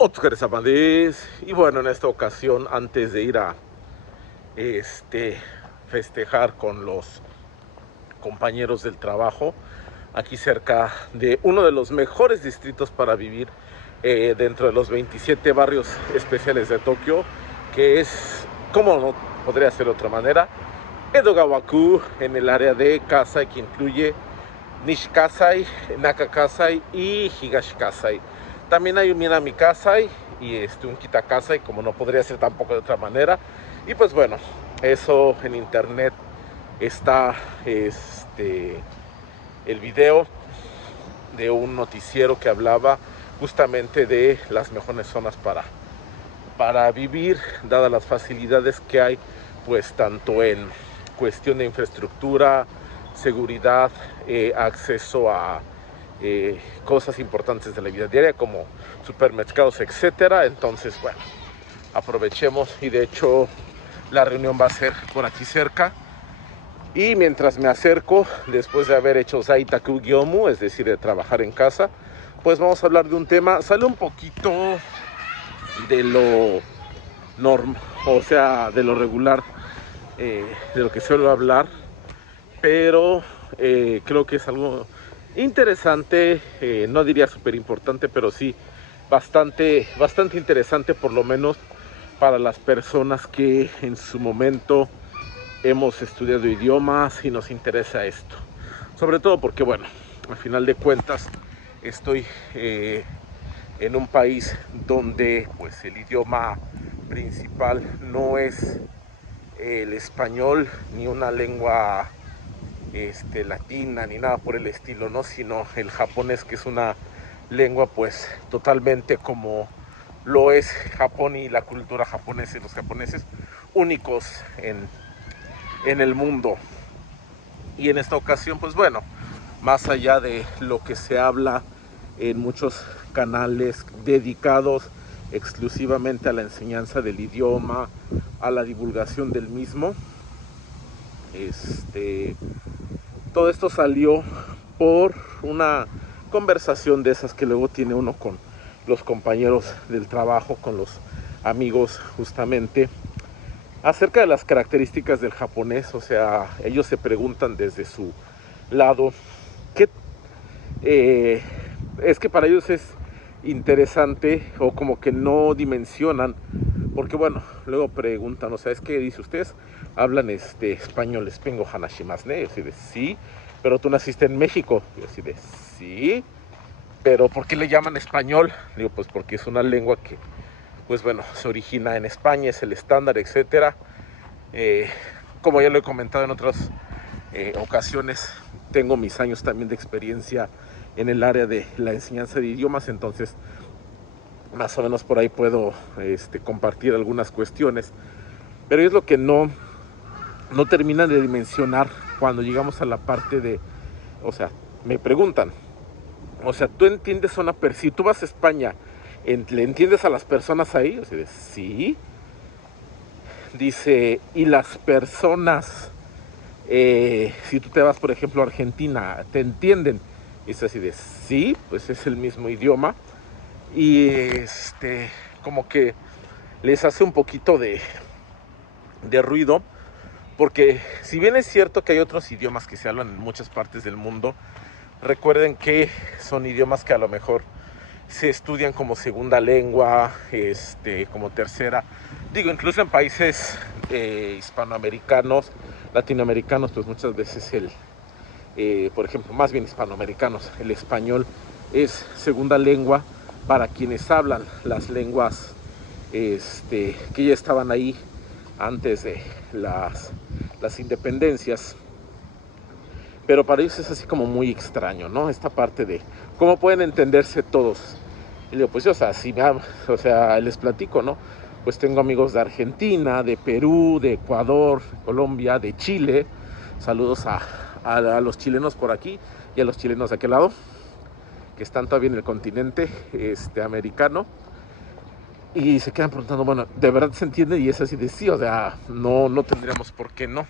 Otsukares Amadís. Y bueno, en esta ocasión, antes de ir a festejar con los compañeros del trabajo, aquí cerca de uno de los mejores distritos para vivir dentro de los 27 barrios especiales de Tokio, que es, como no podría ser de otra manera, Edogawaku, en el área de Kasai, que incluye Nishikasai, Nakakasai y Higashikasai. También hay un Minami Kasai y un Kitakasai, como no podría ser tampoco de otra manera. Y pues bueno, eso en internet está el video de un noticiero que hablaba justamente de las mejores zonas para vivir, dadas las facilidades que hay, pues tanto en cuestión de infraestructura, seguridad, acceso a cosas importantes de la vida diaria como supermercados, etcétera. Entonces, bueno, aprovechemos, y de hecho la reunión va a ser por aquí cerca. Y mientras me acerco, después de haber hecho Zaitaku Gyomu, es decir, de trabajar en casa, pues vamos a hablar de un tema, sale un poquito de lo o sea, de lo regular, de lo que suelo hablar, pero creo que es algo interesante, no diría súper importante, pero sí bastante interesante, por lo menos para las personas que en su momento hemos estudiado idiomas y nos interesa esto. Sobre todo porque, bueno, al final de cuentas estoy en un país donde pues el idioma principal no es el español ni una lengua latina ni nada por el estilo, ¿no? Sino el japonés, que es una lengua pues totalmente como lo es Japón y la cultura japonesa y los japoneses únicos en el mundo. Y en esta ocasión, pues bueno, más allá de lo que se habla en muchos canales dedicados exclusivamente a la enseñanza del idioma, a la divulgación del mismo, todo esto salió por una conversación de esas que luego tiene uno con los compañeros del trabajo, con los amigos, justamente acerca de las características del japonés. O sea, ellos se preguntan desde su lado qué es que para ellos es interesante, o como que no dimensionan, porque bueno, luego preguntan, o sea, es que dice, ustedes hablan español, Spengo Hanashimasne, así de sí, pero tú naciste en México, y así de sí, pero ¿por qué le llaman español? Digo, pues porque es una lengua que, pues bueno, se origina en España, es el estándar, etcétera. eh, como ya lo he comentado en otras ocasiones, tengo mis años también de experiencia en el área de la enseñanza de idiomas, entonces más o menos por ahí puedo compartir algunas cuestiones, pero es lo que no terminan de dimensionar cuando llegamos a la parte de, o sea, me preguntan, o sea, ¿tú entiendes a una persona? Si tú vas a España, ¿le entiendes a las personas ahí? O sea, sí. Dice, y las personas, si tú te vas, por ejemplo, a Argentina, ¿te entienden? Y es así de, sí, pues es el mismo idioma. Y como que les hace un poquito de ruido, porque si bien es cierto que hay otros idiomas que se hablan en muchas partes del mundo, recuerden que son idiomas que a lo mejor se estudian como segunda lengua, como tercera. Digo, incluso en países hispanoamericanos, latinoamericanos, pues muchas veces por ejemplo, más bien hispanoamericanos, el español es segunda lengua para quienes hablan las lenguas que ya estaban ahí antes de las independencias. Pero para ellos es así como muy extraño, ¿no? Esta parte de cómo pueden entenderse todos. Y digo, pues, o sea, o sea, les platico, ¿no? Pues tengo amigos de Argentina, de Perú, de Ecuador, de Colombia, de Chile. Saludos a los chilenos por aquí y a los chilenos de aquel lado, que están todavía en el continente americano. Y se quedan preguntando, bueno, ¿de verdad se entiende? Y es así de sí, o sea, no tendríamos por qué no.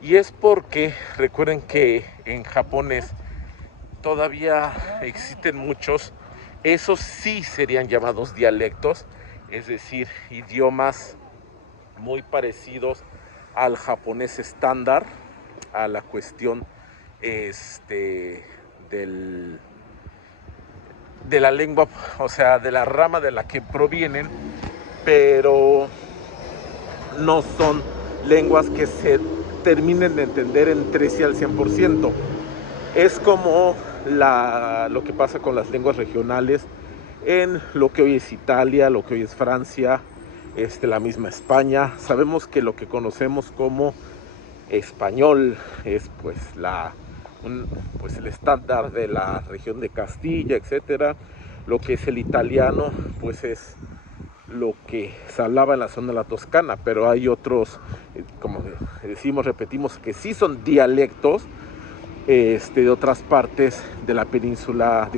Y es porque recuerden que en japonés todavía existen muchos Esos sí serían llamados dialectos, es decir, idiomas muy parecidos al japonés estándar, a la cuestión del, de la lengua, o sea, de la rama de la que provienen, pero no son lenguas que se terminen de entender entre sí al 100%. Es como lo que pasa con las lenguas regionales en lo que hoy es Italia, lo que hoy es Francia, la misma España. Sabemos que lo que conocemos como español es pues el estándar de la región de Castilla, etcétera. Lo que es el italiano, pues es lo que se hablaba en la zona de la Toscana, pero hay otros, como decimos, repetimos, que sí son dialectos de otras partes de la península,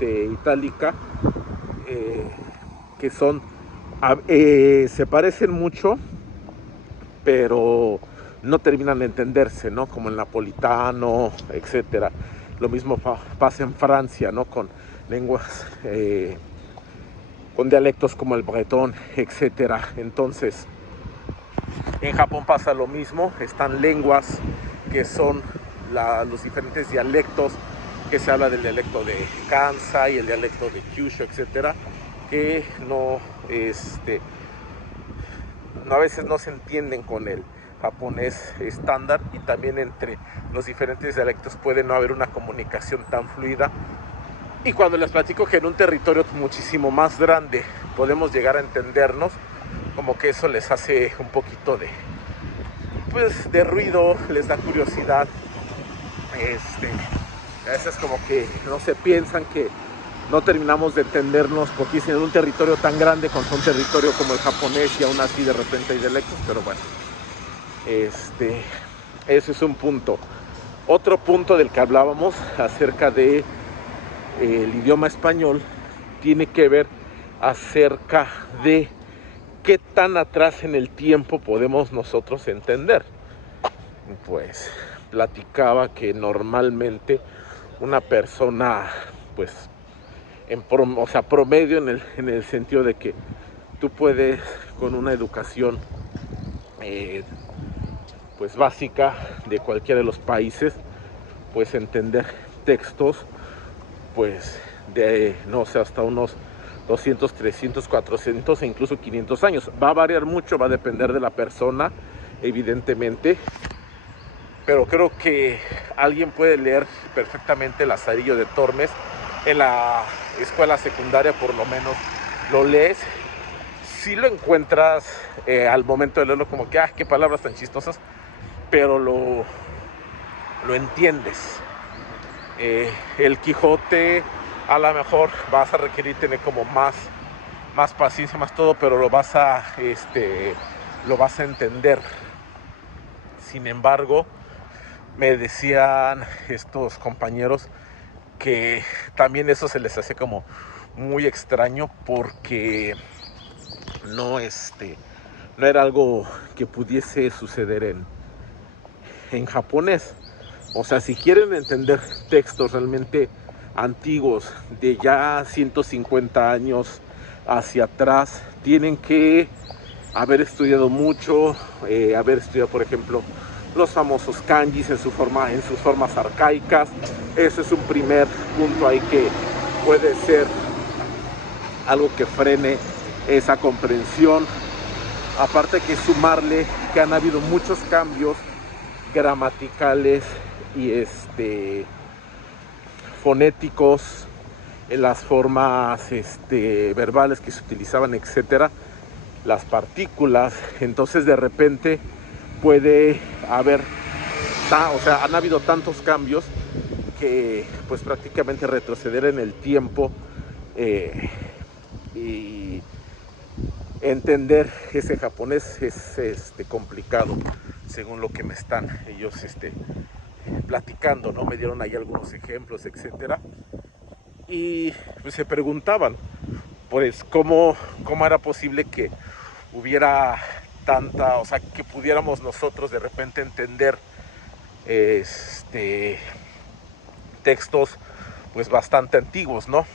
itálica, que son, se parecen mucho, pero no terminan de entenderse, ¿no? Como el napolitano, etcétera. Lo mismo pasa en Francia, ¿no? Con lenguas, con dialectos como el bretón, etcétera. Entonces, en Japón pasa lo mismo. Están lenguas que son los diferentes dialectos, que se habla del dialecto de Kansai, el dialecto de Kyushu, etcétera, que a veces no se entienden con el japonés estándar, y también entre los diferentes dialectos puede no haber una comunicación tan fluida. Y cuando les platico que en un territorio muchísimo más grande podemos llegar a entendernos, como que eso les hace un poquito de ruido, les da curiosidad. A veces como que no se piensan que no terminamos de entendernos porque es en un territorio tan grande contra un territorio como el japonés, y aún así de repente hay dialectos. Pero bueno, ese es un punto. Otro punto del que hablábamos acerca de el idioma español tiene que ver acerca de qué tan atrás en el tiempo podemos nosotros entender. Pues platicaba que normalmente una persona, pues promedio en el sentido de que tú puedes, con una educación pues básica de cualquiera de los países, pues entender textos pues de, no sé, hasta unos 200, 300, 400 e incluso 500 años. Va a variar mucho, va a depender de la persona, evidentemente, pero creo que alguien puede leer perfectamente Lazarillo de Tormes. En la escuela secundaria por lo menos lo lees, si lo encuentras al momento de leerlo como que, qué palabras tan chistosas, pero lo entiendes. El Quijote a lo mejor vas a requerir tener como más paciencia, más todo, pero lo vas a entender. Sin embargo, me decían estos compañeros que también eso se les hace como muy extraño, porque no era algo que pudiese suceder en japonés. O sea, si quieren entender textos realmente antiguos, de ya 150 años hacia atrás, tienen que haber estudiado mucho, haber estudiado, por ejemplo, los famosos kanjis en sus formas arcaicas. Eso es un primer punto ahí que puede ser algo que frene esa comprensión. Aparte, que sumarle que han habido muchos cambios gramaticales y fonéticos en las formas verbales que se utilizaban, etcétera, las partículas. Entonces de repente puede haber, han habido tantos cambios que pues prácticamente retroceder en el tiempo y entender ese japonés es complicado, según lo que me están ellos platicando, ¿no? Me dieron ahí algunos ejemplos, etcétera, y pues se preguntaban pues cómo era posible que hubiera tanta, o sea, que pudiéramos nosotros de repente entender textos pues bastante antiguos, ¿no?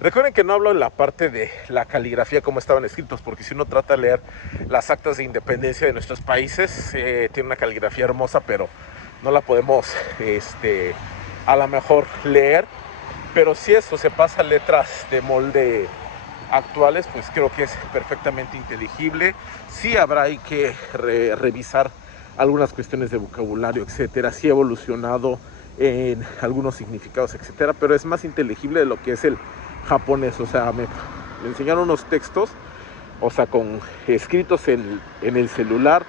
Recuerden que no hablo en la parte de la caligrafía como estaban escritos, porque si uno trata de leer las actas de independencia de nuestros países, tiene una caligrafía hermosa, pero no la podemos a lo mejor leer. Pero si eso se pasa a letras de molde actuales, pues creo que es perfectamente inteligible. Sí habrá ahí que revisar algunas cuestiones de vocabulario, etcétera. Sí ha evolucionado en algunos significados, etcétera, pero es más inteligible de lo que es el japonés. O sea, me enseñaron unos textos, o sea, con escritos en el celular,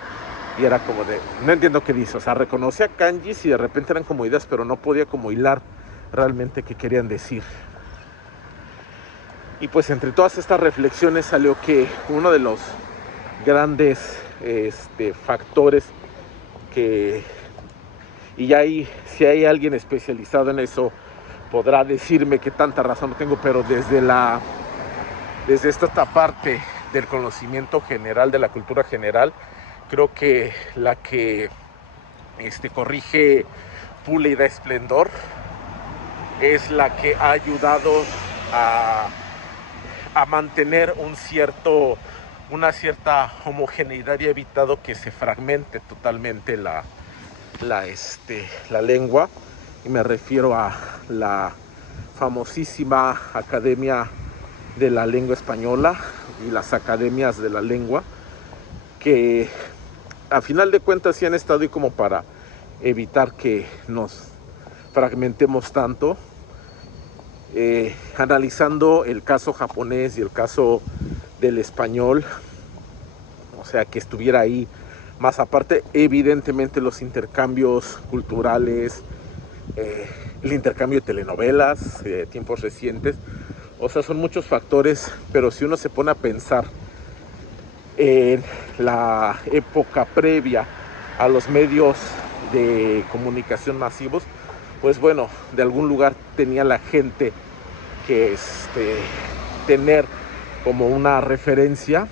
y era como de, no entiendo qué dice. O sea, reconocía kanjis y de repente eran como ideas, pero no podía como hilar realmente qué querían decir. Y pues entre todas estas reflexiones salió que uno de los grandes factores que, y ahí si hay alguien especializado en eso podrá decirme qué tanta razón tengo, pero desde esta parte del conocimiento general, de la cultura general, creo que la que corrige, pule y da esplendor es la que ha ayudado a mantener una cierta homogeneidad y ha evitado que se fragmente totalmente la lengua. Y me refiero a la famosísima Academia de la Lengua Española y las academias de la lengua, que a final de cuentas sí han estado ahí como para evitar que nos fragmentemos tanto. Analizando el caso japonés y el caso del español, o sea, que estuviera ahí, más aparte evidentemente los intercambios culturales, el intercambio de telenovelas, tiempos recientes, o sea, son muchos factores, pero si uno se pone a pensar en la época previa a los medios de comunicación masivos, pues bueno, de algún lugar tenía la gente que tener como una referencia,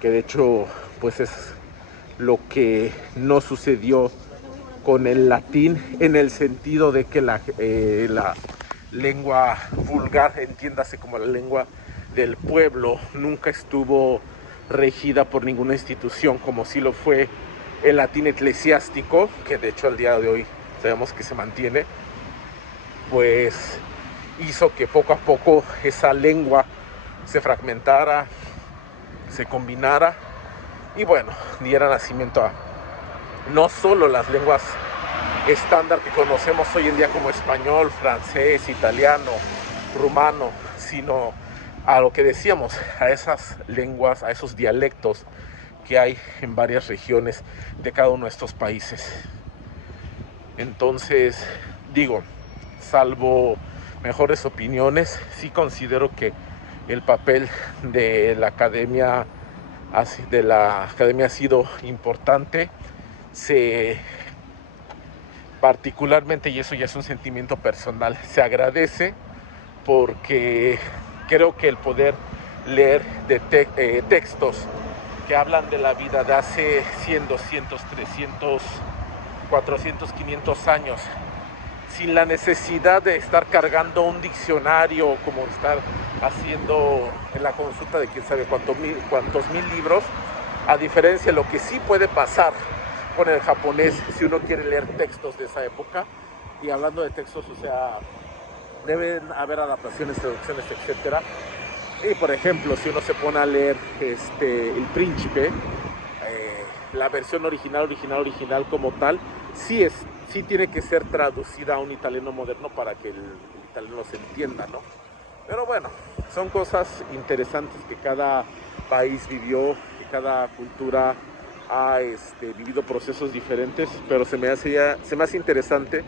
que de hecho pues es lo que no sucedió con el latín, en el sentido de que la lengua vulgar, entiéndase como la lengua del pueblo, nunca estuvo regida por ninguna institución, como sí lo fue el latín eclesiástico, que de hecho al día de hoy sabemos que se mantiene. Pues hizo que poco a poco esa lengua se fragmentara, se combinara y bueno, diera nacimiento a no solo las lenguas estándar que conocemos hoy en día como español, francés, italiano, rumano, sino a lo que decíamos, a esas lenguas, a esos dialectos que hay en varias regiones de cada uno de estos países. Entonces, digo, salvo mejores opiniones, sí considero que el papel de la academia ha sido importante. Particularmente, y eso ya es un sentimiento personal, se agradece porque creo que el poder leer textos que hablan de la vida de hace 100, 200, 300, 400, 500 años, sin la necesidad de estar cargando un diccionario, como estar haciendo en la consulta de quién sabe cuántos mil libros, a diferencia de lo que sí puede pasar con el japonés si uno quiere leer textos de esa época. Y hablando de textos, o sea, deben haber adaptaciones, traducciones, etcétera. Y por ejemplo, si uno se pone a leer El Príncipe, la versión original como tal, sí tiene que ser traducida a un italiano moderno para que el italiano se entienda, ¿no? Pero bueno, son cosas interesantes que cada país vivió, que cada cultura ha vivido procesos diferentes, pero se me hace interesante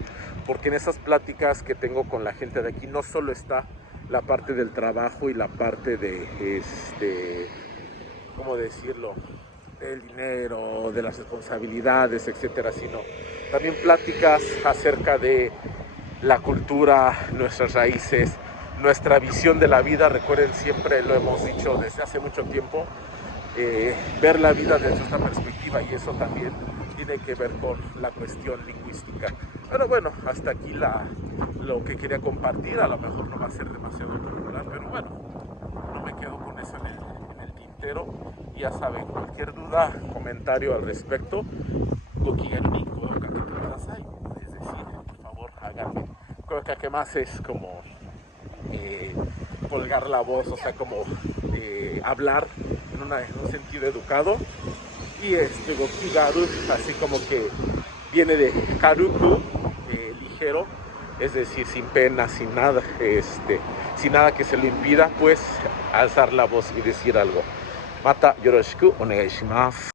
porque en esas pláticas que tengo con la gente de aquí no solo está la parte del trabajo y la parte de ¿cómo decirlo?, del dinero, de las responsabilidades, etcétera, sino también pláticas acerca de la cultura, nuestras raíces, nuestra visión de la vida. Recuerden, siempre lo hemos dicho desde hace mucho tiempo, ver la vida desde esta perspectiva, y eso también tiene que ver con la cuestión lingüística. Pero bueno, hasta aquí lo que quería compartir. A lo mejor no va a ser demasiado popular, pero bueno, no me quedo con eso en el tintero. Ya saben, cualquier duda, comentario al respecto, es decir, por favor, háganme. Creo que más es como colgar la voz, o sea, como hablar en un sentido educado. Y gokigaru, así como que viene de karuku, ligero, es decir, sin pena, sin nada, sin nada que se lo impida, pues alzar la voz y decir algo. Mata yoroshiku onegai shimasu.